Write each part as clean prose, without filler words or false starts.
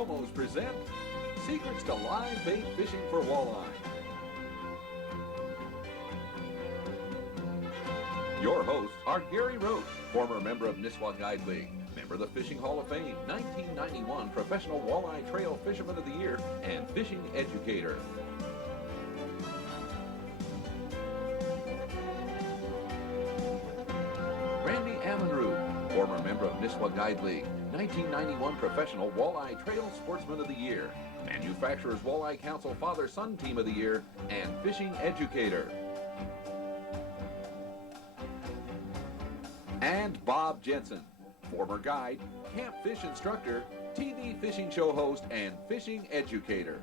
promos present Secrets to Live Bait Fishing for Walleye. Your hosts are Gary Roach, former member of Nisswa Guide League, member of the Fishing Hall of Fame, 1991 Professional Walleye Trail Fisherman of the Year, and fishing educator. Amenrud, former member of Nisswa Guide League, 1991 Professional Walleye Trail Sportsman of the Year, Manufacturers Walleye Council Father-Son Team of the Year, and fishing educator. And Bob Jensen, former guide, camp fish instructor, TV fishing show host, and fishing educator.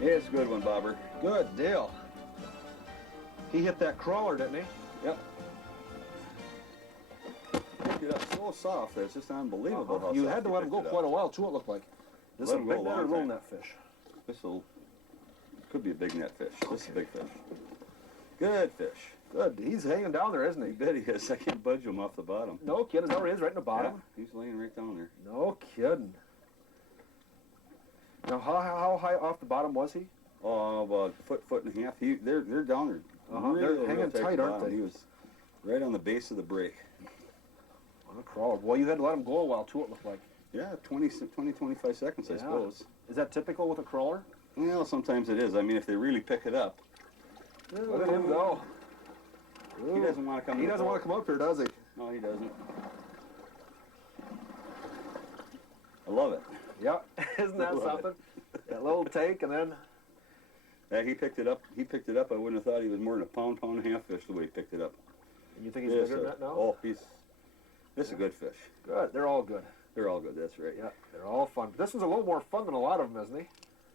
It's a good one, Bobber. Good deal. He hit that crawler, didn't he? Yep. Picked it up so soft that it's just unbelievable how You soft had to he let him picked go it quite a up. while, too, it looked like. This is a Let him go big a long net room, time. that fish. This'll could be a big net fish. This is a big fish. Good fish. Good. He's hanging down there, isn't I he? bet he is. I can't budge him off the bottom. No kidding. Is that where he is, right in the bottom? Yeah, he's laying right down there. No kidding. Now, how high off the bottom was he? Oh, about a foot and a half. They're down there. They're hanging tight, to the aren't bottom. they? He was right on the base of the break. On a crawler. Well, you had to let him go a while, too, it looked like. Yeah, 25 seconds, I suppose. Is that typical with a crawler? Well, sometimes it is. I mean, if they really pick it up. Let him go. He doesn't want to come. He doesn't want to come up here, does he? No, he doesn't. I love it. Yeah. Isn't that something? That little take, and then... Yeah, he picked it up. I wouldn't have thought he was more than a pound and a half fish the way he picked it up. And you think he's bigger than that now? Oh, this is a good fish. Good. They're all good. They're all good, that's right. Yeah, they're all fun. But this one's a little more fun than a lot of them, isn't he?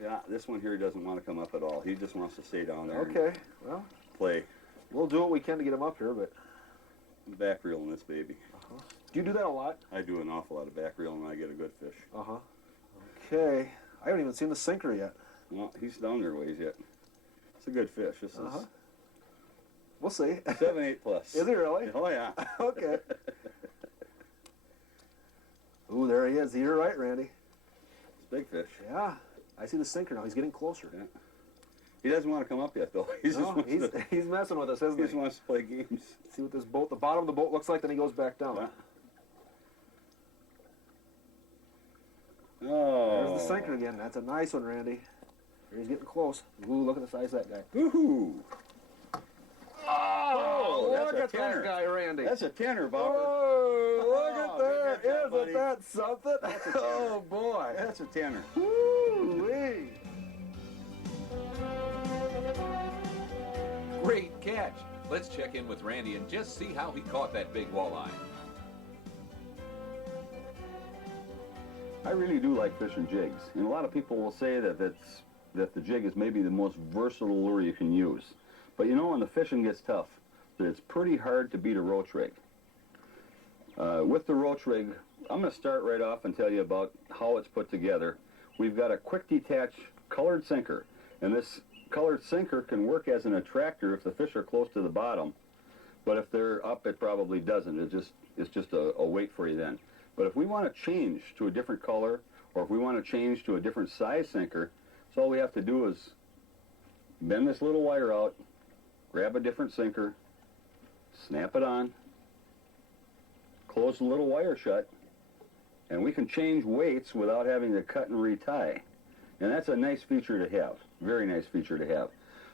Yeah, this one here doesn't want to come up at all. He just wants to stay down there Okay, well, and play. we'll do what we can to get him up here, but... Back reeling this baby. Do you do that a lot? I do an awful lot of back reeling when I get a good fish. Okay. I haven't even seen the sinker yet. Well, he's down there a ways yet. It's a good fish. This is We'll see. 7, 8 plus. Is he really? Oh, yeah. Okay. Ooh, there he is. You're right, Randy. It's a big fish. Yeah. I see the sinker now. He's getting closer. Yeah. He doesn't want to come up yet, though. He's messing with us, isn't he he? just wants to play games. See what this boat, the bottom of the boat looks like, then he goes back down. Yeah. Oh. There's the sinker again. That's a nice one, Randy. Here he's getting close. Ooh, look at the size of that guy. Woohoo! Oh, that's look a at tenner. that guy, Randy. That's a tenner, Bobber. Oh, look at good that. job, buddy. Isn't that something? That's a tenner. Oh, boy. That's a tenner. Woo-wee. Great catch. Let's check in with Randy and just see how he caught that big walleye. I really do like fishing jigs, and a lot of people will say that the jig is maybe the most versatile lure you can use. But you know, when the fishing gets tough, it's pretty hard to beat a roach rig. With the roach rig, I'm going to start right off and tell you about how it's put together. We've got a quick detach colored sinker, and this colored sinker can work as an attractor if the fish are close to the bottom. But if they're up, it probably doesn't. It's just a weight for you then. But if we want to change to a different color, or if we want to change to a different size sinker, so all we have to do is bend this little wire out, grab a different sinker, snap it on, close the little wire shut, and we can change weights without having to cut and retie. And that's a nice feature to have, very nice feature to have.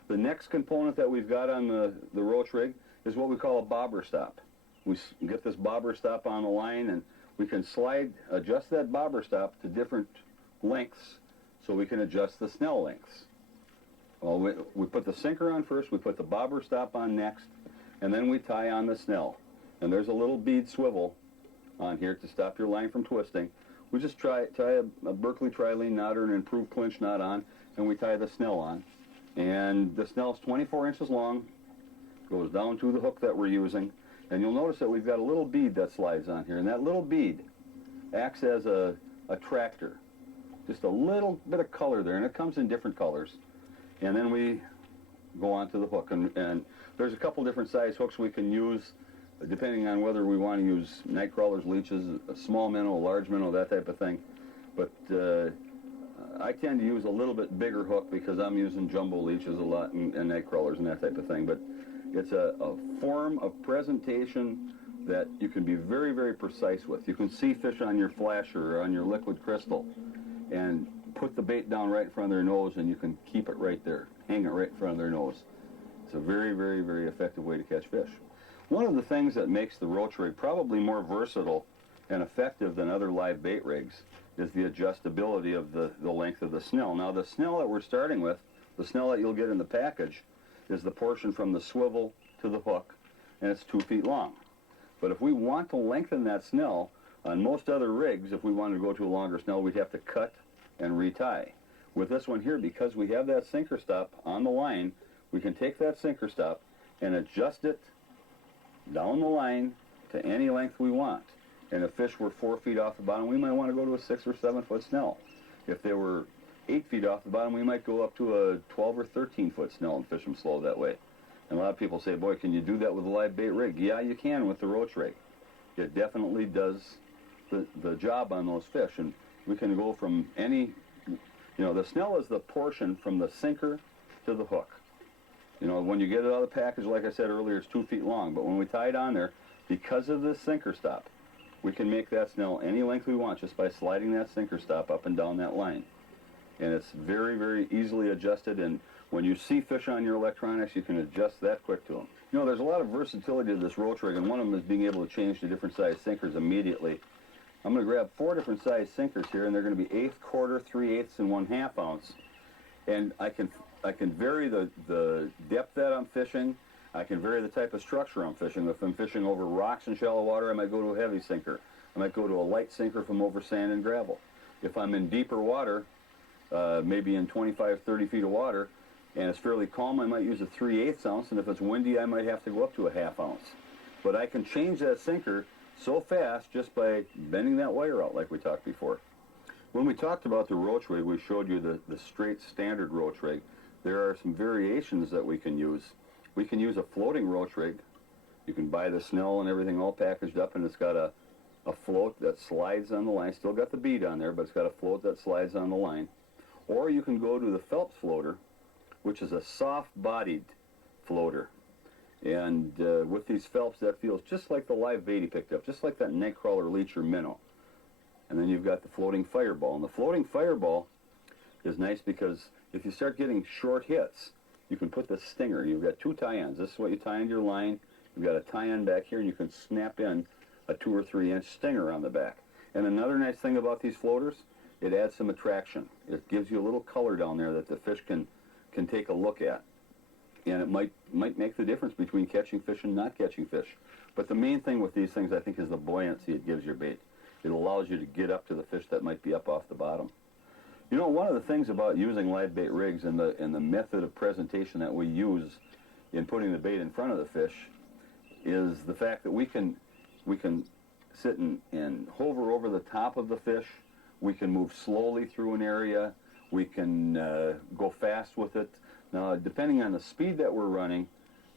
The next component that we've got on the roach rig is what we call a bobber stop. We get this bobber stop on the line, and we can adjust that bobber stop to different lengths so we can adjust the snell lengths. Well, we put the sinker on first, we put the bobber stop on next, and then we tie on the snell. And there's a little bead swivel on here to stop your line from twisting. We just tie a Berkeley trilene knot or an improved clinch knot on, and we tie the snell on. And the snell's 24 inches long, goes down to the hook that we're using. And you'll notice that we've got a little bead that slides on here, and that little bead acts as a attractor. Just a little bit of color there, and it comes in different colors. And then we go on to the hook, and there's a couple different size hooks we can use. depending on whether we want to use night crawlers, leeches, a small minnow, a large minnow, that type of thing. But I tend to use a little bit bigger hook because I'm using jumbo leeches a lot and night crawlers and that type of thing. But it's a form of presentation that you can be very, very precise with. You can see fish on your flasher or on your liquid crystal and put the bait down right in front of their nose, and you can keep it right there, hang it right in front of their nose. It's a very, very, very effective way to catch fish. One of the things that makes the Roach rig probably more versatile and effective than other live bait rigs is the adjustability of the length of the snell. Now, the snell that we're starting with, the snell that you'll get in the package, is the portion from the swivel to the hook, and it's 2 feet long. But if we want to lengthen that snell, on most other rigs, if we wanted to go to a longer snell, we'd have to cut and retie. With this one here, because we have that sinker stop on the line, we can take that sinker stop and adjust it down the line to any length we want. And if fish were 4 feet off the bottom, we might want to go to a 6 or 7 foot snell. If they were 8 feet off the bottom, we might go up to a 12 or 13 foot snell and fish them slow that way. And a lot of people say, boy, can you do that with a live bait rig? Yeah, you can with the Roach rig. It definitely does the job on those fish. And we can go from any, the snell is the portion from the sinker to the hook. When you get it out of the package, like I said earlier, it's 2 feet long. But when we tie it on there, because of this sinker stop, we can make that snell any length we want just by sliding that sinker stop up and down that line. And it's very, very easily adjusted. And when you see fish on your electronics, you can adjust that quick to them. There's a lot of versatility to this Roach rig, and one of them is being able to change to different size sinkers immediately. I'm going to grab 4 different size sinkers here, and they're going to be 1/8, 1/4, 3/8, and 1/2 ounce. And I can vary the depth that I'm fishing. I can vary the type of structure I'm fishing. If I'm fishing over rocks and shallow water, I might go to a heavy sinker. I might go to a light sinker from over sand and gravel. If I'm in deeper water, maybe in 25, 30 feet of water, and it's fairly calm, I might use a 3/8 ounce, and if it's windy, I might have to go up to a 1/2 ounce. But I can change that sinker so fast just by bending that wire out like we talked before. When we talked about the Roach rig, we showed you the straight standard Roach rig. There are some variations that we can use. We can use a floating Roach rig. You can buy the snell and everything all packaged up, and it's got a float that slides on the line. Still got the bead on there, but it's got a float that slides on the line. Or you can go to the Phelps floater, which is a soft-bodied floater. And with these Phelps, that feels just like the live bait he picked up, just like that nightcrawler, leech, or minnow. And then you've got the floating fireball. And the floating fireball is nice because if you start getting short hits, you can put the stinger. You've got 2 tie-ins. This is what you tie into your line. You've got a tie-in back here, and you can snap in a 2 or 3 inch stinger on the back. And another nice thing about these floaters, it adds some attraction. It gives you a little color down there that the fish can take a look at. And it might make the difference between catching fish and not catching fish. But the main thing with these things, I think, is the buoyancy it gives your bait. It allows you to get up to the fish that might be up off the bottom. One of the things about using live bait rigs and the method of presentation that we use in putting the bait in front of the fish is the fact that we can sit and hover over the top of the fish. We can move slowly through an area. We can go fast with it. Now, depending on the speed that we're running,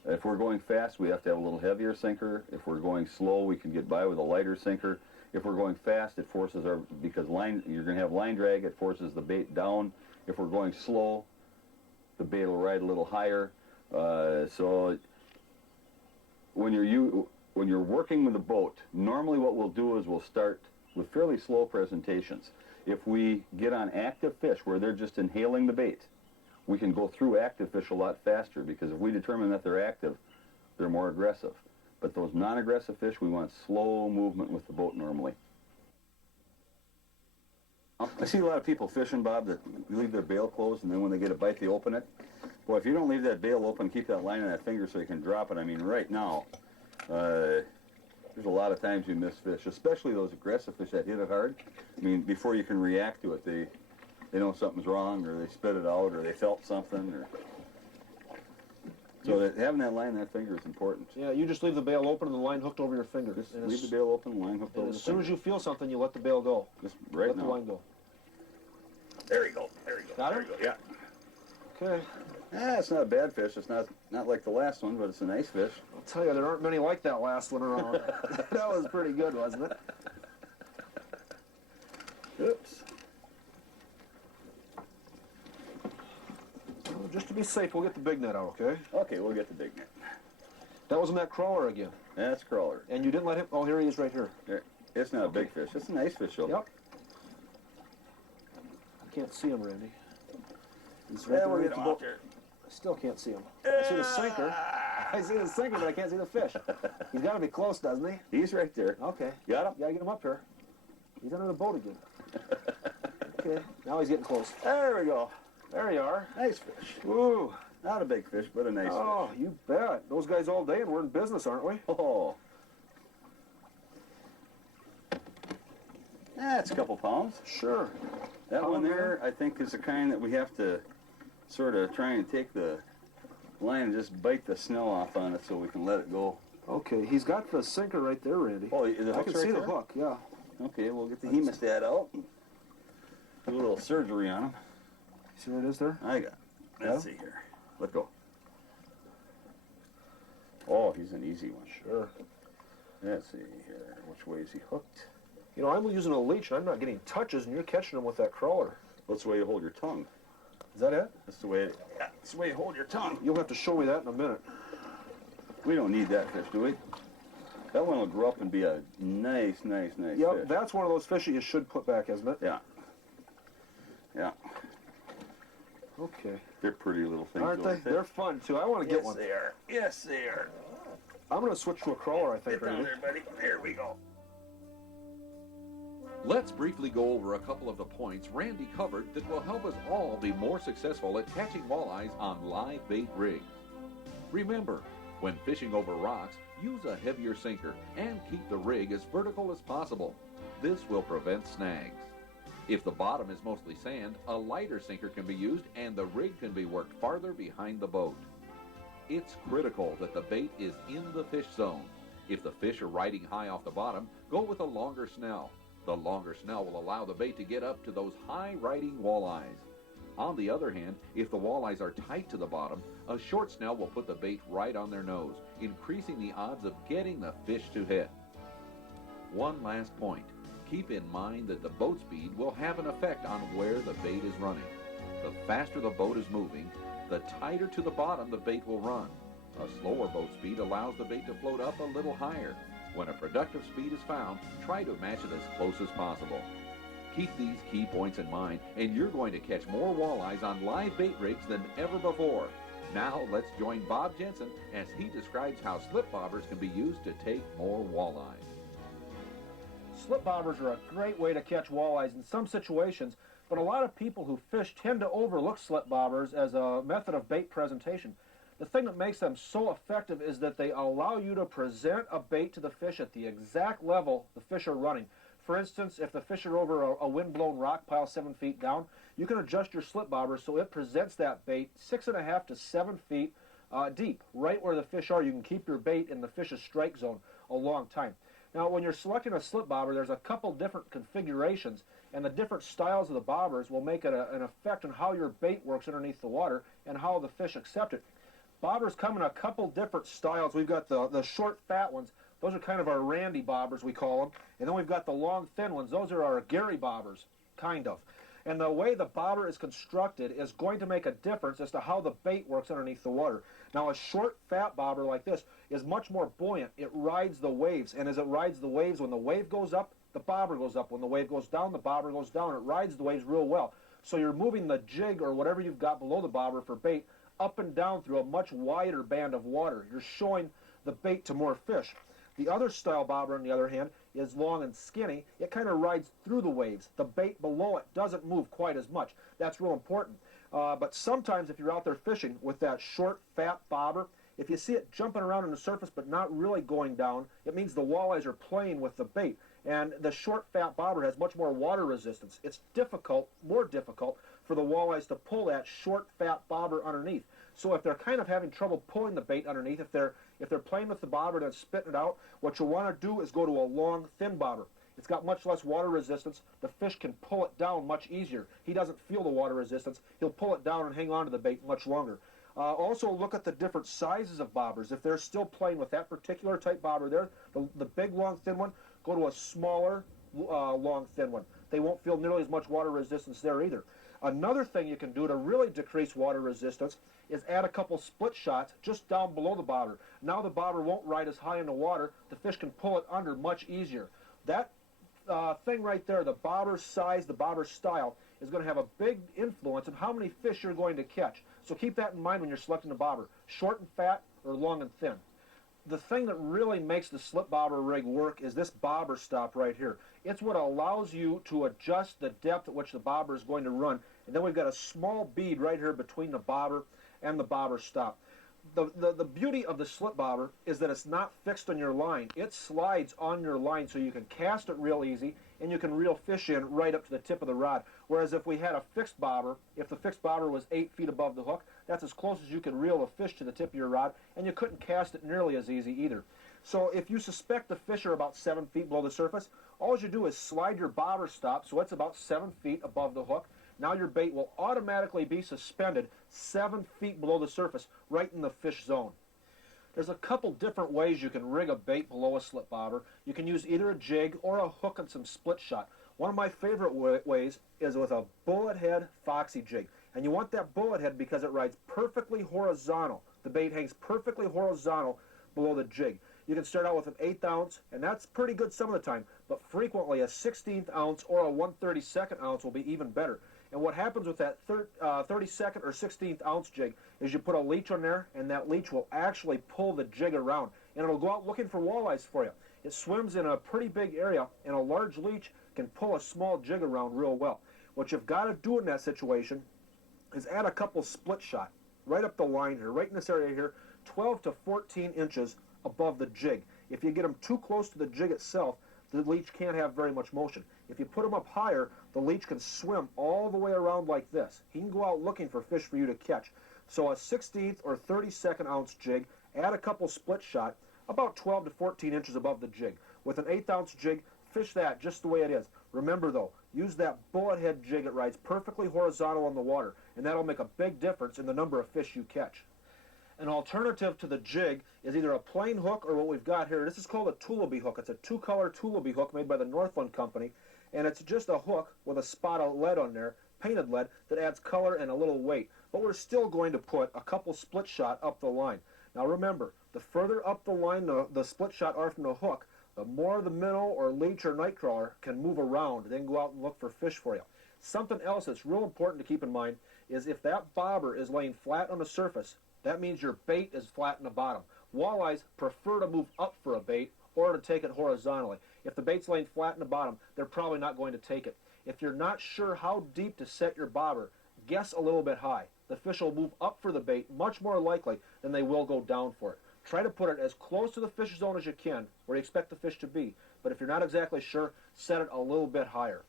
if we're going fast, we have to have a little heavier sinker. If we're going slow, we can get by with a lighter sinker. If we're going fast, it forces because you're going to have line drag, it forces the bait down. If we're going slow, the bait will ride a little higher. So when you're working with a boat, normally what we'll do is we'll start with fairly slow presentations. If we get on active fish where they're just inhaling the bait, we can go through active fish a lot faster, because if we determine that they're active, they're more aggressive. But those non-aggressive fish, we want slow movement with the boat normally. I see a lot of people fishing, Bob, that leave their bail closed, and then when they get a bite, they open it. Boy, if you don't leave that bail open, keep that line on that finger so you can drop it. I mean, right now, there's a lot of times you miss fish, especially those aggressive fish that hit it hard. I mean, before you can react to it, they know something's wrong, or they spit it out, or they felt something, or... So having that line on that finger is important. Yeah, you just leave the bail open and the line hooked over your finger. Just leave the bail open, line hooked over the finger. As soon as you feel something, you let the bail go. Just right now. Let the line go. There you go. There you go. Got there it? you go. Yeah. Okay. It's not a bad fish. It's not like the last one, but it's a nice fish. I'll tell you, there aren't many like that last one around. That was pretty good, wasn't it? Oops. Well, just to be safe, we'll get the big net out, okay? Okay, we'll get the big net. That wasn't that crawler again. That's crawler. And you didn't let him... Oh, here he is right here. There. It's not a big fish. It's a nice fish, though. Yep. I can't see him, Randy. He's right Yeah, we'll there. get him out there. I still can't see him. I see the sinker. I see the sinker, but I can't see the fish. He's got to be close, doesn't he? He's right there. Okay. Got him? You got to get him up here. He's under the boat again. Okay. Now he's getting close. There we go. There you are. Nice fish. Woo. Not a big fish, but a nice Oh, fish. you bet. Those guys all day, and we're in business, aren't we? Oh. It's a couple pounds. Sure. That one there, I think, is the kind that we have to sort of try and take the line and just bite the snell off on it so we can let it go. Okay, he's got the sinker right there, Randy. Oh, the I hook's can see right the there? hook, yeah. Okay, we'll get the hemostat out and do a little surgery on him. See where it is there? I got it. Let's see here. Let go. Oh, he's an easy one. Sure. Let's see here. Which way is he hooked? You know, I'm using a leech, and I'm not getting touches, and you're catching them with that crawler. What's the way you hold your tongue? Is that it? That's the way that's the way you hold your tongue. You'll have to show me that in a minute. We don't need that fish, do we? That one will grow up and be a nice Yep, fish. that's one of those fish that you should put back, isn't it? Yeah. Yeah. Okay. They're pretty little things. Aren't they? They're fun, too. I want to get one. Yes, they are. Yes, they are. I'm going to switch to a crawler, I think, Get down Randy. there, buddy. There we go. Let's briefly go over a couple of the points Randy covered that will help us all be more successful at catching walleyes on live bait rigs. Remember, when fishing over rocks, use a heavier sinker and keep the rig as vertical as possible. This will prevent snags. If the bottom is mostly sand, a lighter sinker can be used and the rig can be worked farther behind the boat. It's critical that the bait is in the fish zone. If the fish are riding high off the bottom, go with a longer snell. The longer snell will allow the bait to get up to those high-riding walleyes. On the other hand, if the walleyes are tight to the bottom, a short snell will put the bait right on their nose, increasing the odds of getting the fish to hit. One last point. Keep in mind that the boat speed will have an effect on where the bait is running. The faster the boat is moving, the tighter to the bottom the bait will run. A slower boat speed allows the bait to float up a little higher. When a productive speed is found, try to match it as close as possible. Keep these key points in mind, and you're going to catch more walleyes on live bait rigs than ever before. Now, let's join Bob Jensen as he describes how slip bobbers can be used to take more walleyes. Slip bobbers are a great way to catch walleyes in some situations, but a lot of people who fish tend to overlook slip bobbers as a method of bait presentation. The thing that makes them so effective is that they allow you to present a bait to the fish at the exact level the fish are running. For instance, if the fish are over a wind-blown rock pile 7 feet down, you can adjust your slip bobber so it presents that bait 6.5 to 7 feet deep, right where the fish are. You can keep your bait in the fish's strike zone a long time. Now, when you're selecting a slip bobber, there's a couple different configurations, and the different styles of the bobbers will make it an effect on how your bait works underneath the water and how the fish accept it. Bobbers come in a couple different styles. We've got the short, fat ones. Those are kind of our Randy bobbers, we call them. And then we've got the long, thin ones. Those are our Gary bobbers, kind of. And the way the bobber is constructed is going to make a difference as to how the bait works underneath the water. Now, a short, fat bobber like this is much more buoyant. It rides the waves. And as it rides the waves, when the wave goes up, the bobber goes up. When the wave goes down, the bobber goes down. It rides the waves real well. So you're moving the jig or whatever you've got below the bobber for bait up and down through a much wider band of water. You're showing the bait to more fish. The other style bobber, on the other hand, is long and skinny. It kind of rides through the waves. The bait below it doesn't move quite as much. That's real important. But sometimes if you're out there fishing with that short, fat bobber, if you see it jumping around on the surface but not really going down, it means the walleyes are playing with the bait. And the short, fat bobber has much more water resistance. It's difficult, more difficult, for the walleyes to pull that short, fat bobber underneath. So if they're kind of having trouble pulling the bait underneath, if they're playing with the bobber and spitting it out, what you'll want to do is go to a long, thin bobber. It's got much less water resistance. The fish can pull it down much easier. He doesn't feel the water resistance. He'll pull it down and hang on to the bait much longer. Also look at the different sizes of bobbers. If they're still playing with that particular type bobber there, the big, long, thin one, go to a smaller, long, thin one. They won't feel nearly as much water resistance there either. Another thing you can do to really decrease water resistance is add a couple split shots just down below the bobber. Now the bobber won't ride as high in the water. The fish can pull it under much easier. That thing right there, the bobber size, the bobber style, is going to have a big influence on how many fish you're going to catch. So keep that in mind when you're selecting a bobber, short and fat or long and thin. The thing that really makes the slip bobber rig work is this bobber stop right here. It's what allows you to adjust the depth at which the bobber is going to run. And then we've got a small bead right here between the bobber and the bobber stop. The beauty of the slip bobber is that it's not fixed on your line. It slides on your line so you can cast it real easy and you can reel fish in right up to the tip of the rod. Whereas if we had a fixed bobber, if the fixed bobber was 8 feet above the hook, that's as close as you can reel a fish to the tip of your rod, and you couldn't cast it nearly as easy either. So if you suspect the fish are about 7 feet below the surface, all you do is slide your bobber stop so it's about 7 feet above the hook. Now your bait will automatically be suspended 7 feet below the surface, right in the fish zone. There's a couple different ways you can rig a bait below a slip bobber. You can use either a jig or a hook and some split shot. One of my favorite ways is with a bullet head foxy jig. And you want that bullet head because it rides perfectly horizontal. The bait hangs perfectly horizontal below the jig. You can start out with an 1/8 ounce, and that's pretty good some of the time, but frequently a 1/16 ounce or a 1/32 ounce will be even better. And what happens with that 32nd or 16th ounce jig is you put a leech on there, and that leech will actually pull the jig around, and it'll go out looking for walleyes for you. It swims in a pretty big area, and a large leech can pull a small jig around real well. What you've got to do in that situation is add a couple split shot right up the line here, right in this area here, 12 to 14 inches above the jig. If you get them too close to the jig itself, the leech can't have very much motion. If you put them up higher, the leech can swim all the way around like this. He can go out looking for fish for you to catch. So a 16th or 32nd ounce jig, add a couple split shot, about 12 to 14 inches above the jig. With an 1/8 ounce jig, fish that just the way it is. Remember though, use that bullet head jig. It rides perfectly horizontal on the water, and that'll make a big difference in the number of fish you catch. An alternative to the jig is either a plain hook or what we've got here. This is called a Tullabee hook. It's a 2-color Tullabee hook made by the Northland Company, and it's just a hook with a spot of lead on there, painted lead, that adds color and a little weight. But we're still going to put a couple split shot up the line. Now remember, the further up the line the split shot are from the hook, the more the minnow or leech or nightcrawler can move around and then go out and look for fish for you. Something else that's real important to keep in mind is if that bobber is laying flat on the surface, that means your bait is flat in the bottom. Walleyes prefer to move up for a bait or to take it horizontally. If the bait's laying flat in the bottom, they're probably not going to take it. If you're not sure how deep to set your bobber, guess a little bit high. The fish will move up for the bait much more likely than they will go down for it. Try to put it as close to the fish zone as you can, where you expect the fish to be. But if you're not exactly sure, set it a little bit higher.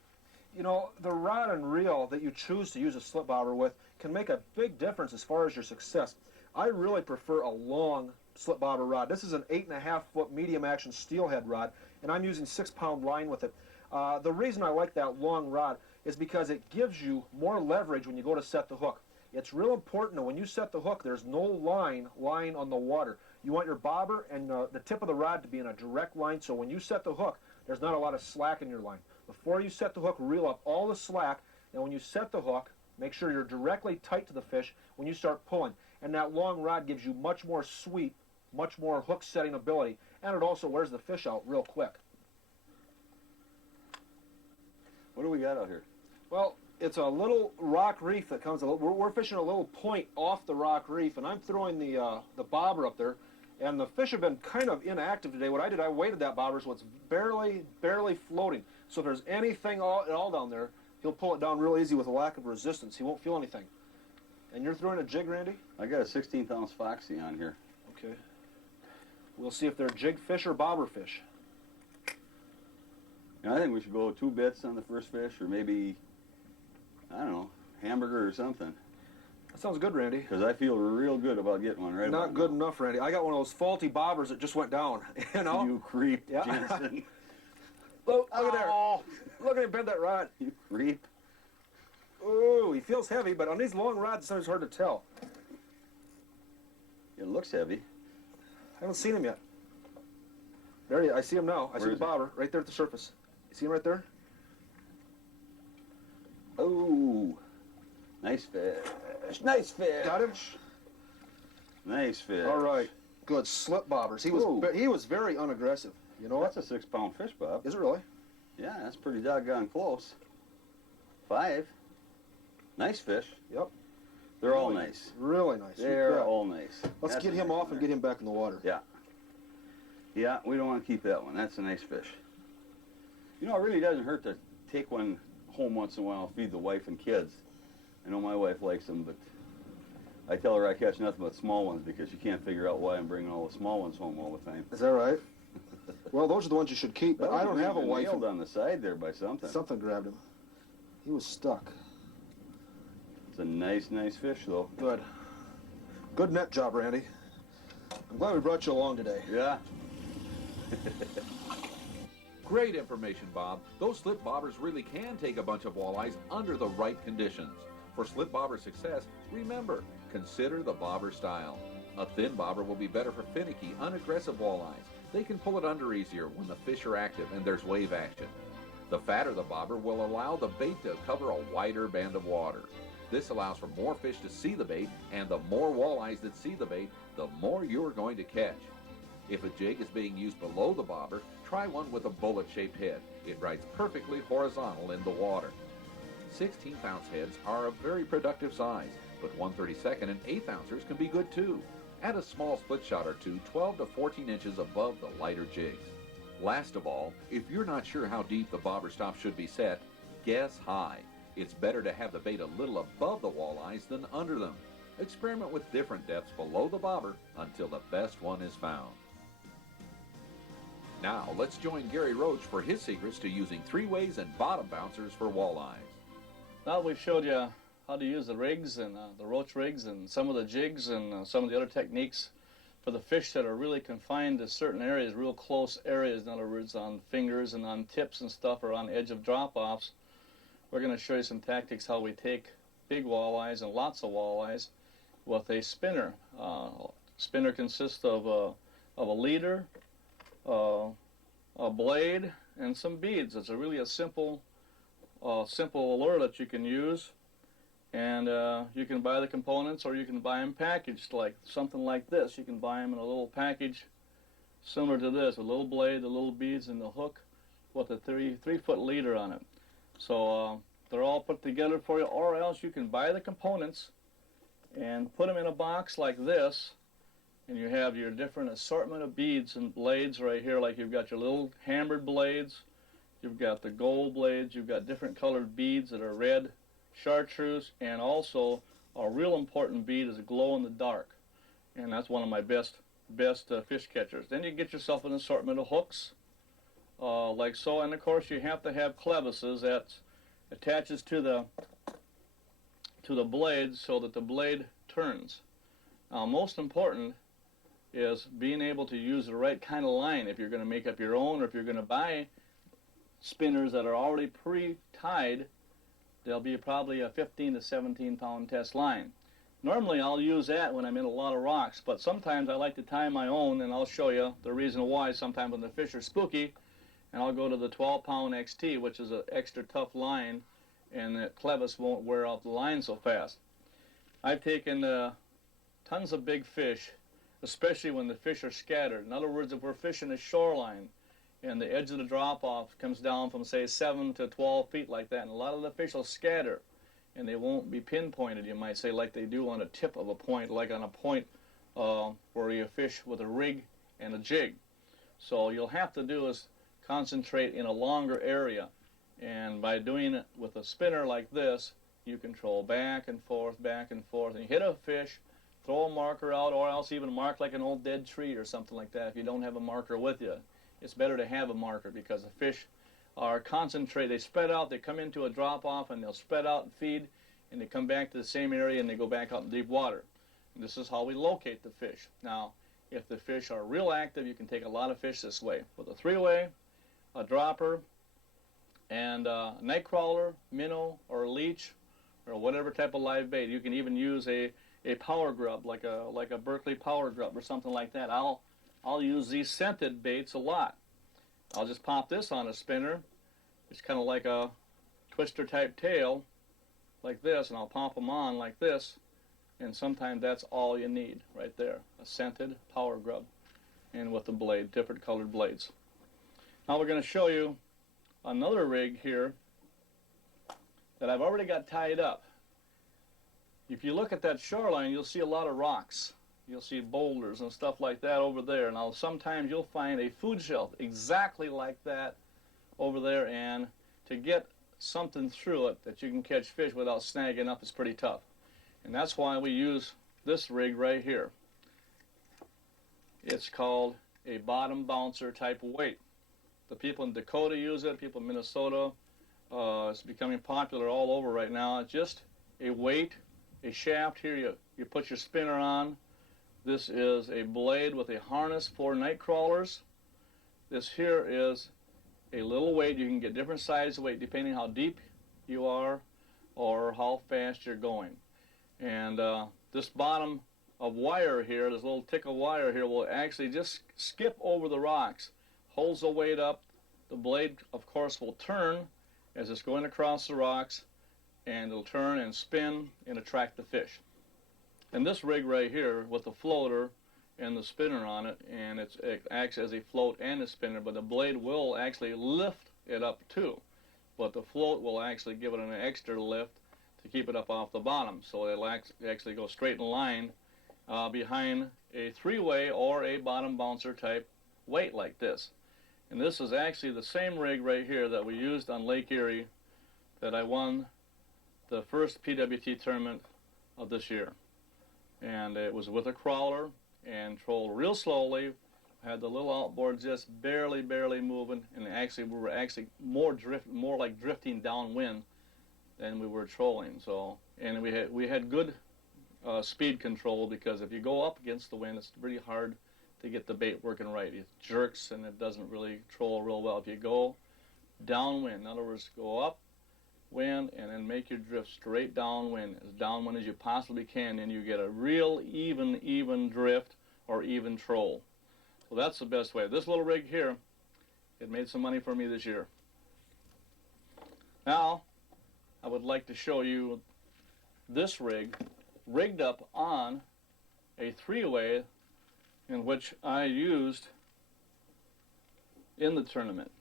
You know, the rod and reel that you choose to use a slip bobber with can make a big difference as far as your success. I really prefer a long slip bobber rod. This is an 8.5 foot medium action steelhead rod, and I'm using 6-pound line with it. The reason I like that long rod is because it gives you more leverage when you go to set the hook. It's real important that when you set the hook, there's no line lying on the water. You want your bobber and the tip of the rod to be in a direct line, so when you set the hook, there's not a lot of slack in your line. Before you set the hook, reel up all the slack, and when you set the hook, make sure you're directly tight to the fish when you start pulling. And that long rod gives you much more sweep, much more hook setting ability, and it also wears the fish out real quick. What do we got out here? Well, it's a little rock reef that comes, we're fishing a little point off the rock reef, and I'm throwing the bobber up there, and the fish have been kind of inactive today. What I did, I weighted that bobber so it's barely floating. So if there's anything at all down there, he'll pull it down real easy with a lack of resistance. He won't feel anything. And you're throwing a jig, Randy? I got a 16th ounce foxy on here. Okay. We'll see if they're jig fish or bobber fish. And I think we should go 2 bits on the first fish, or maybe, I don't know, hamburger or something. That sounds good, Randy. Because I feel real good about getting one right now. Not good enough, Randy. I got one of those faulty bobbers that just went down, you know? You creep, Yeah. Jensen. Look at there. Oh. Look at him bend that rod. You creep. Ooh, he feels heavy, but on these long rods, it's hard to tell. It looks heavy. I haven't seen him yet. There he is. I see him now. I see the bobber right there at the surface. You see him right there? Oh, nice fish. Nice fish. Got him? Nice fish. All right. Good. Slip bobbers. He was very unaggressive. You know what? That's a 6-pound fish, Bob. Is it really? Yeah, that's pretty doggone close. 5. Nice fish. Yep. They're all nice. Really nice. They're all nice. Let's get him off and get him back in the water. Yeah. Yeah, we don't want to keep that one. That's a nice fish. You know, it really doesn't hurt to take one home once in a while and feed the wife and kids. I know my wife likes them, but I tell her I catch nothing but small ones because she can't figure out why I'm bringing all the small ones home all the time. Is that right? Well, those are the ones you should keep, but I don't have a wife. Nailed on the side there by something. Something grabbed him. He was stuck. It's a nice, nice fish, though. Good. Good net job, Randy. I'm glad we brought you along today. Yeah. Great information, Bob. Those slip bobbers really can take a bunch of walleyes under the right conditions. For slip bobber success, remember, consider the bobber style. A thin bobber will be better for finicky, unaggressive walleyes. They can pull it under easier when the fish are active and there's wave action. The fatter the bobber will allow the bait to cover a wider band of water. This allows for more fish to see the bait, and the more walleyes that see the bait, the more you're going to catch. If a jig is being used below the bobber, try one with a bullet-shaped head. It rides perfectly horizontal in the water. 16-ounce heads are a very productive size, but 1/32 and 1/8 ounces can be good too. Add a small split shot or two 12 to 14 inches above the lighter jigs. Last of all, if you're not sure how deep the bobber stop should be set, guess high. It's better to have the bait a little above the walleyes than under them. Experiment with different depths below the bobber until the best one is found. Now, let's join Gary Roach for his secrets to using 3-ways and bottom bouncers for walleyes. Now we've showed you how to use the rigs and the roach rigs and some of the jigs and some of the other techniques for the fish that are really confined to certain areas, real close areas, in other words, on fingers and on tips and stuff, or on edge of drop-offs. We're going to show you some tactics how we take big walleyes and lots of walleyes with a spinner. Spinner consists of a leader, a blade, and some beads. It's really a simple lure that you can use, and you can buy the components or you can buy them packaged, like something like this. You can buy them in a little package similar to this, a little blade, the little beads, and the hook with a 3-foot leader on it. So they're all put together for you, or else you can buy the components and put them in a box like this, and you have your different assortment of beads and blades right here. Like you've got your little hammered blades, you've got the gold blades, you've got different colored beads that are red, chartreuse, and also a real important bead is a glow in the dark, and that's one of my best fish catchers. Then you get yourself an assortment of hooks, like so, and of course you have to have clevises that attaches to the blade so that the blade turns. Now, most important is being able to use the right kind of line if you're going to make up your own, or if you're going to buy spinners that are already pre-tied. They'll be probably a 15 to 17 pound test line. Normally I'll use that when I'm in a lot of rocks, but sometimes I like to tie my own, and I'll show you the reason why. Sometimes when the fish are spooky, and I'll go to the 12-pound XT, which is an extra tough line, and the clevis won't wear out the line so fast. I've taken tons of big fish, especially when the fish are scattered. In other words, if we're fishing a shoreline and the edge of the drop-off comes down from, say, 7 to 12 feet like that, and a lot of the fish will scatter, and they won't be pinpointed, you might say, like they do on a tip of a point, like on a point where you fish with a rig and a jig. So you'll have to do is concentrate in a longer area, and by doing it with a spinner like this, you control back and forth, and you hit a fish, throw a marker out, or else even mark like an old dead tree or something like that if you don't have a marker with you. It's better to have a marker because the fish are concentrated. They spread out, they come into a drop-off, and they'll spread out and feed, and they come back to the same area, and they go back out in deep water. And this is how we locate the fish. Now, if the fish are real active, you can take a lot of fish this way. With a 3-way, a dropper, And night crawler, minnow, or leech, or whatever type of live bait. You can even use a power grub, like a Berkeley power grub or something like that. I'll use these scented baits a lot. I'll just pop this on a spinner. It's kind of like a twister type tail, like this, and I'll pop them on like this, and sometimes that's all you need right there, a scented power grub, and with the blade, different colored blades. Now we're going to show you another rig here that I've already got tied up. If you look at that shoreline, you'll see a lot of rocks. You'll see boulders and stuff like that over there. Now sometimes you'll find a food shelf exactly like that over there, and to get something through it that you can catch fish without snagging up is pretty tough. And that's why we use this rig right here. It's called a bottom bouncer type of weight. The people in Dakota use it, people in Minnesota. It's becoming popular all over right now. It's just a weight, a shaft here you put your spinner on. This is a blade with a harness for night crawlers. This here is a little weight. You can get different size weight depending how deep you are or how fast you're going. And this bottom of wire here, this little tick of wire here, will actually just skip over the rocks, holds the weight up. The blade, of course, will turn as it's going across the rocks, and it'll turn and spin and attract the fish. And this rig right here with the floater and the spinner on it, and it acts as a float and a spinner, but the blade will actually lift it up too. But the float will actually give it an extra lift to keep it up off the bottom, so it'll actually go straight in line behind a three-way or a bottom bouncer type weight like this. And this is actually the same rig right here that we used on Lake Erie that I won the first PWT tournament of this year. And it was with a crawler and trolled real slowly, had the little outboard just barely moving, and actually we were actually more like drifting downwind than we were trolling. So, and we had good speed control, because if you go up against the wind, it's pretty hard to get the bait working right. It jerks and it doesn't really troll real well. If you go downwind, in other words, go up wind and then make your drift straight downwind as you possibly can, and you get a real even drift or even troll. So that's the best way. This little rig here, it made some money for me this year. Now I would like to show you this rig rigged up on a three-way, in which I used in the tournament.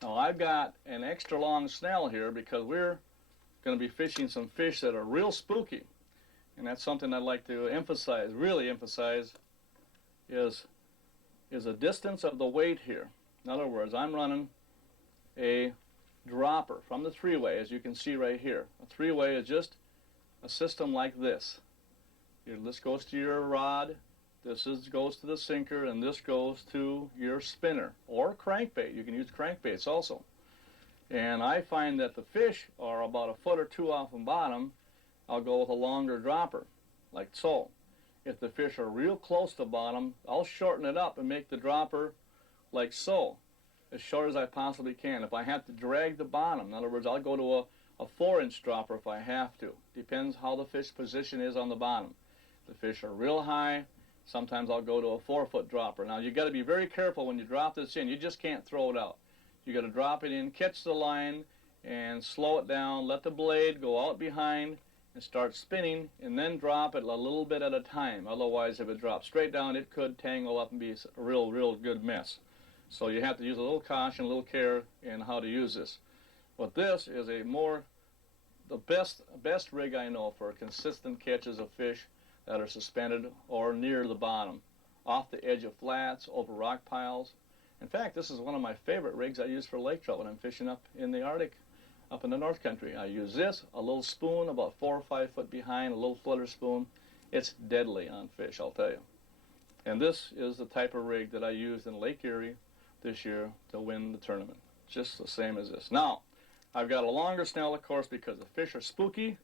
Now I've got an extra long snell here because we're going to be fishing some fish that are real spooky, and that's something I'd like to emphasize, really emphasize, is a distance of the weight here. In other words, I'm running a dropper from the three-way, as you can see right here. A three-way is just a system like this. This goes to your rod, this goes to the sinker, and this goes to your spinner or crankbait. You can use crankbaits also. And I find that the fish are about a foot or two off the bottom. I'll go with a longer dropper, like so. If the fish are real close to the bottom, I'll shorten it up and make the dropper like so, as short as I possibly can. If I have to drag the bottom, in other words, I'll go to a 4-inch dropper if I have to. Depends how the fish position is on the bottom. The fish are real high, sometimes I'll go to a 4-foot dropper. Now you got to be very careful when you drop this in. You just can't throw it out. You got to drop it in, catch the line, and slow it down. Let the blade go out behind and start spinning, and then drop it a little bit at a time. Otherwise, if it drops straight down, it could tangle up and be a real good mess. So you have to use a little caution, a little care in how to use this. But this is the best rig I know for consistent catches of fish that are suspended or near the bottom, off the edge of flats, over rock piles. In fact, this is one of my favorite rigs I use for lake trout when I'm fishing up in the Arctic, up in the North Country. I use this, a little spoon about 4 or 5 foot behind, a little flutter spoon. It's deadly on fish, I'll tell you. And this is the type of rig that I used in Lake Erie this year to win the tournament, just the same as this. Now, I've got a longer snell, of course, because the fish are spooky,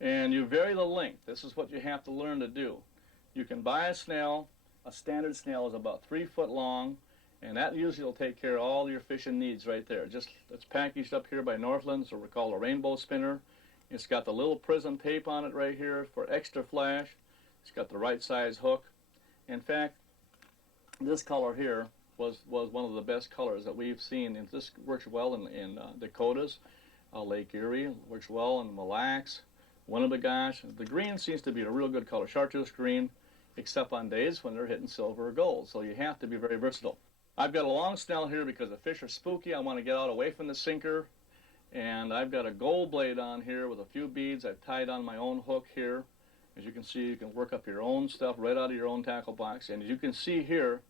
and you vary the length. This is what you have to learn to do. You can buy a snell. A standard snell is about 3 foot long, And that usually will take care of all your fishing needs right there. Just, it's packaged up here by Northland's, or we call a rainbow spinner. It's got the little prism tape on it right here for extra flash. It's got the right size hook. In fact, this color here was one of the best colors that we've seen. And this works well in Dakotas, Lake Erie, works well in Mille Lacs, Winnebagosh. The green seems to be a real good color, chartreuse green, except on days when they're hitting silver or gold. So you have to be very versatile. I've got a long snell here because the fish are spooky. I want to get out away from the sinker. And I've got a gold blade on here with a few beads. I've tied on my own hook here. As you can see, you can work up your own stuff right out of your own tackle box. And as you can see here,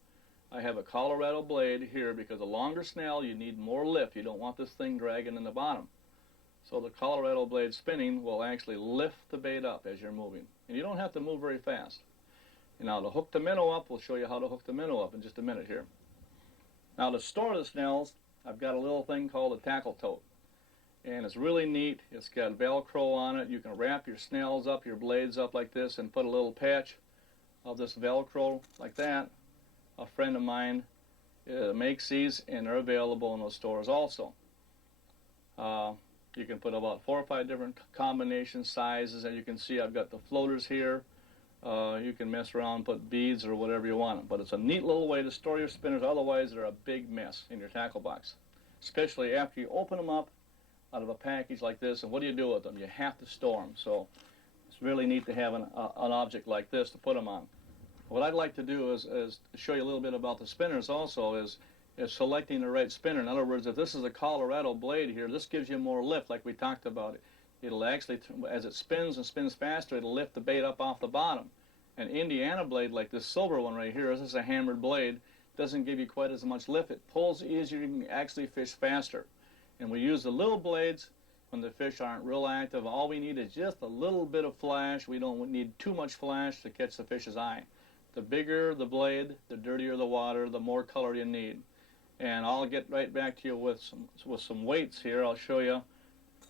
I have a Colorado blade here because a longer snell, you need more lift. You don't want this thing dragging in the bottom. So the Colorado blade spinning will actually lift the bait up as you're moving. And you don't have to move very fast. And now to hook the minnow up, we'll show you how to hook the minnow up in just a minute here. Now to store the snells, I've got a little thing called a tackle tote. And it's really neat. It's got Velcro on it. You can wrap your snells up, your blades up like this, and put a little patch of this Velcro like that. A friend of mine makes these, and they're available in those stores also. You can put about 4 or 5 different combination sizes, and you can see I've got the floaters here. You can mess around, put beads or whatever you want. But it's a neat little way to store your spinners. Otherwise, they're a big mess in your tackle box, especially after you open them up out of a package like this. And what do you do with them? You have to store them. So it's really neat to have an object like this to put them on. What I'd like to do is show you a little bit about the spinners also is selecting the right spinner. In other words, if this is a Colorado blade here, this gives you more lift like we talked about. It'll actually, as it spins and spins faster, it'll lift the bait up off the bottom. An Indiana blade like this silver one right here, this is a hammered blade, doesn't give you quite as much lift. It pulls easier, you can actually fish faster. And we use the little blades when the fish aren't real active. All we need is just a little bit of flash. We don't need too much flash to catch the fish's eye. The bigger the blade, the dirtier the water, the more color you need. And I'll get right back to you with some weights here. I'll show you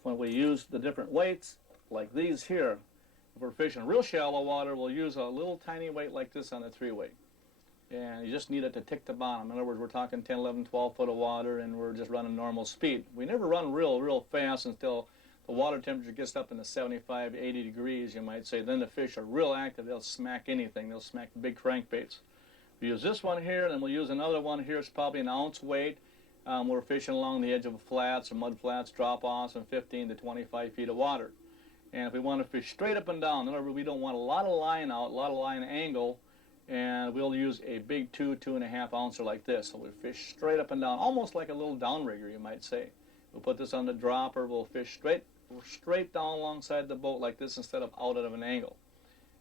when we use the different weights like these here. If we're fishing real shallow water, we'll use a little tiny weight like this on the 3-weight. And you just need it to tick the bottom. In other words, we're talking 10, 11, 12 foot of water, and we're just running normal speed. We never run real fast until the water temperature gets up in the 75, 80 degrees, you might say. Then the fish are real active. They'll smack anything. They'll smack big crankbaits. We use this one here, and then we'll use another one here. It's probably an ounce weight. We're fishing along the edge of flats or mud flats, drop-offs, and 15 to 25 feet of water. And if we want to fish straight up and down, in other words, we don't want a lot of line out, a lot of line angle, and we'll use a big 2.5 ouncer like this. So we fish straight up and down, almost like a little downrigger, you might say. We'll put this on the dropper. We'll fish straight down alongside the boat like this instead of out at an angle.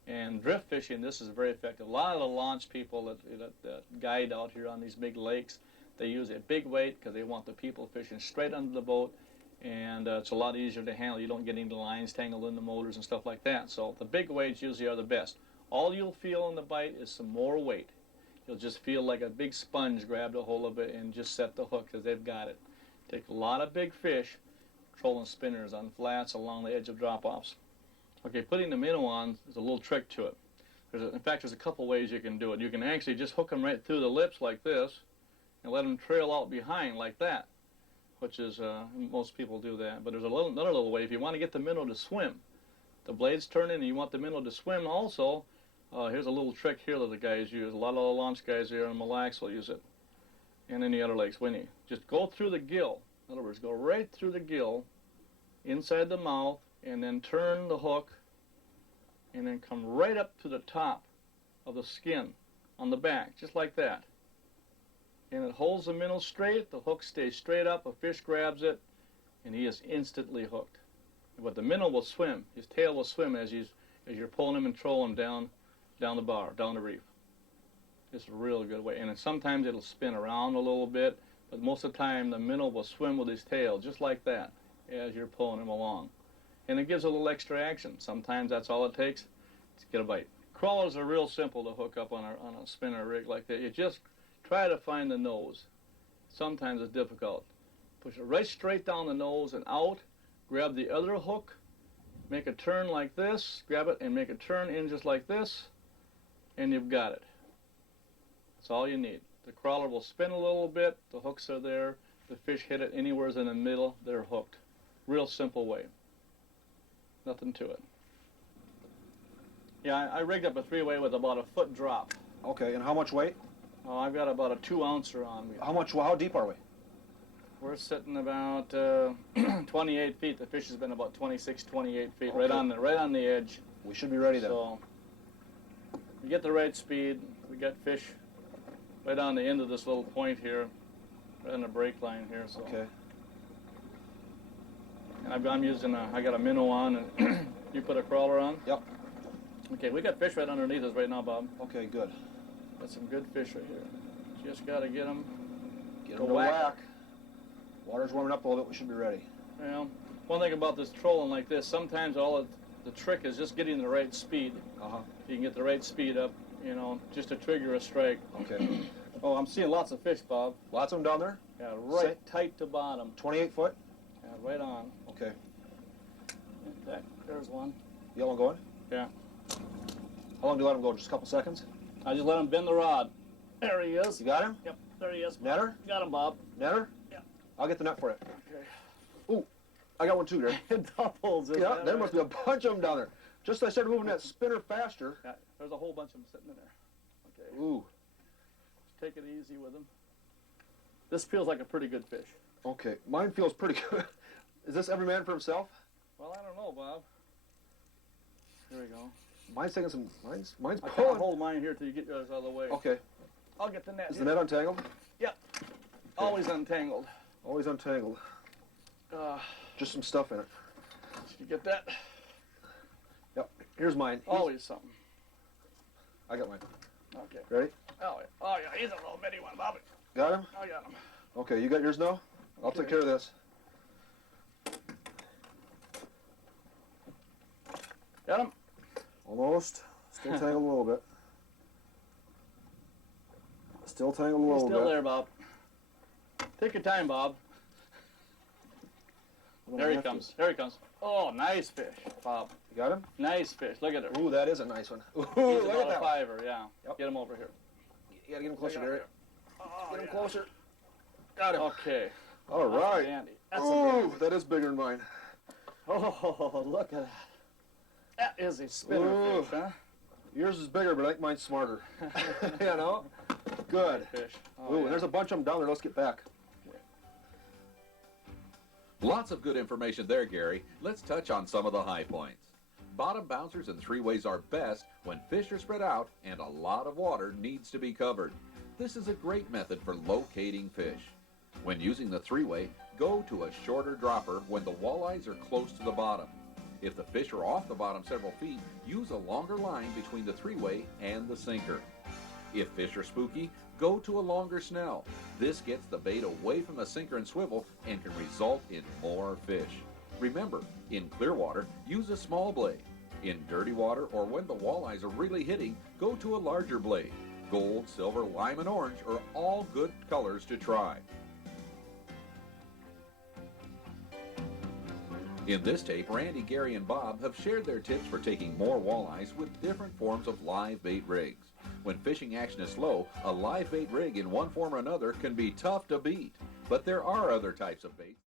And drift fishing, this is very effective. A lot of the launch people that guide out here on these big lakes, they use a big weight because they want the people fishing straight under the boat, and it's a lot easier to handle. You don't get any lines tangled in the motors and stuff like that. So the big weights usually are the best. All you'll feel in the bite is some more weight. You'll just feel like a big sponge grabbed a hold of it and just set the hook because they've got it. Take a lot of big fish trolling spinners on flats along the edge of drop-offs. Okay, putting the minnow on is a little trick to it. In fact, there's a couple ways you can do it. You can actually just hook them right through the lips like this and let them trail out behind like that, which is, most people do that. But there's another little way. If you want to get the minnow to swim, the blade's turning and you want the minnow to swim also, here's a little trick here that the guys use. A lot of the launch guys here in Mille Lacs will use it, and any other lakes. When you just go through the gill, in other words, go right through the gill, inside the mouth, and then turn the hook, and then come right up to the top of the skin on the back, just like that. And it holds the minnow straight, the hook stays straight up, a fish grabs it, and he is instantly hooked. But the minnow will swim, his tail will swim as you're pulling him and trolling him down the bar, down the reef. It's a real good way. And then sometimes it'll spin around a little bit, but most of the time the minnow will swim with his tail, just like that, as you're pulling him along. And it gives a little extra action. Sometimes that's all it takes to get a bite. Crawlers are real simple to hook up on a spinner rig like that. You just try to find the nose. Sometimes it's difficult. Push it right straight down the nose and out. Grab the other hook. Make a turn like this. Grab it and make a turn in just like this. And you've got it. That's all you need. The crawler will spin a little bit, the hooks are there, the fish hit it anywhere in the middle, they're hooked. Real simple way. Nothing to it. Yeah, I rigged up a 3-way with about a foot drop. Okay, and how much weight? I've got about a 2-ouncer on me. How deep are we? We're sitting about 28 feet. The fish has been about 26, 28 feet, Okay. right on the edge. We should be ready then. So we get the right speed. We got fish right on the end of this little point here, right on the break line here. So. Okay. And I'm using I got a minnow on, and you put a crawler on. Yep. Okay, we got fish right underneath us right now, Bob. Okay, good. Got some good fish right here. Just got to get them. Get them to whack. Water's warming up a little bit. We should be ready. Well, one thing about this trolling like this, sometimes the trick is just getting the right speed. Uh-huh. You can get the right speed up, you know, just to trigger a strike. Okay. Oh, I'm seeing lots of fish, Bob. Lots of them down there? Yeah, right tight to bottom. 28 foot? Yeah, right on. Okay. There's one. Yellow going? Yeah. How long do you let him go? Just a couple seconds? I just let him bend the rod. There he is. You got him? Yep, there he is. Netter? Got him, Bob. Netter? Yeah. I'll get the net for you. Okay. Ooh, I got one too, Gary. Doubles. Yeah, there must be a bunch of them down there. Just as I started moving that spinner faster. Yeah, there's a whole bunch of them sitting in there. Okay. Ooh. Just take it easy with them. This feels like a pretty good fish. Okay, mine feels pretty good. Is this every man for himself? Well, I don't know, Bob. Here we go. Mine's taking some. Mine's I can't pulling. hold mine here till you get yours out of the way. Okay. I'll get the net. Is here. the net untangled? Yeah. Always untangled. Always untangled. Uh, Just some stuff in it. Did you get that? Yep. Here's mine. Always something. I got mine. Okay. Ready? Oh, yeah, he's a little bitty one, Bob. Got him? I got him. Okay, you got yours now? I'll take Okay. care of this. Got him? Almost. Still tangled a little bit. Still tangled a He's little still bit. there, Bob. Take your time, Bob. There he comes. There he comes. Oh, nice fish, Bob. You got him? Nice fish. Look at it. Ooh, that is a nice one. Ooh, He's look at about that a one. 5-er, yeah. Yep. Get him over here. You gotta get him closer, Look Gary. out here. Oh, Get him yeah. closer. Got him. Okay. All That's right. a dandy. That's a Ooh, dandy. that is bigger than mine. Oh, look at that. That is a spinner Ooh. fish, huh? Yours is bigger, but I think mine's smarter. You know? Good. Fish. Oh, Ooh, yeah. and there's a bunch of them down there. Let's get back. Lots of good information there, Gary. Let's touch on some of the high points. Bottom bouncers and 3-ways are best when fish are spread out and a lot of water needs to be covered. This is a great method for locating fish. When using the 3-way, go to a shorter dropper when the walleyes are close to the bottom. If the fish are off the bottom several feet, use a longer line between the 3-way and the sinker. If fish are spooky, go to a longer snell. This gets the bait away from the sinker and swivel and can result in more fish. Remember, in clear water, use a small blade. In dirty water or when the walleyes are really hitting, go to a larger blade. Gold, silver, lime, and orange are all good colors to try. In this tape, Randy, Gary, and Bob have shared their tips for taking more walleyes with different forms of live bait rigs. When fishing action is slow, a live bait rig in one form or another can be tough to beat. But there are other types of baits.